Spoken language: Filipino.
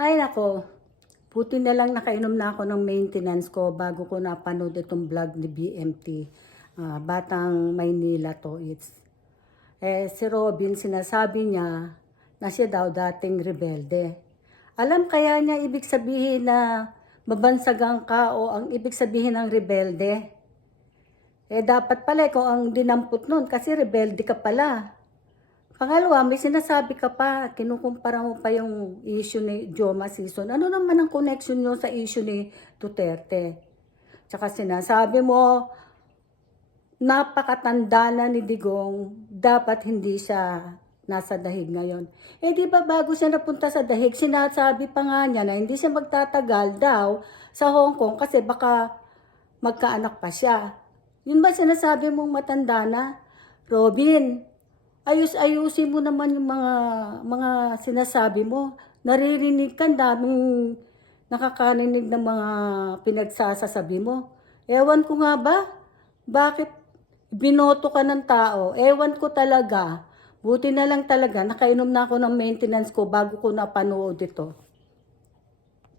Ay nako, buti na lang nakainom na ako ng maintenance ko bago ko napanood itong vlog ni BMT. Batang Maynila to. Si Robin, sinasabi niya na siya daw dating rebelde. Alam kaya niya ibig sabihin na mabansagang ka o ang ibig sabihin ng rebelde? Dapat pala kung ang dinampot nun kasi rebelde ka pala. Pangalawa, may sinasabi ka pa, kinukumpara mo pa yung issue ni Joma Season. Ano naman ang connection nyo sa issue ni Duterte? Tsaka sinasabi mo, napakatanda na ni Digong, dapat hindi siya nasa dahig ngayon. Di ba bago siya napunta sa dahig, sinasabi pa nga niya na hindi siya magtatagal daw sa Hong Kong kasi baka magkaanak pa siya. Yun ba sinasabi mong matanda na? Robin, ayusin mo naman yung mga sinasabi mo. Naririnig ka, daming nakakarinig ng mga pinagsasasabi mo. Ewan ko nga ba? Bakit binoto ka ng tao? Ewan ko talaga. Buti na lang talaga, nakainom na ako ng maintenance ko bago ko napanood ito.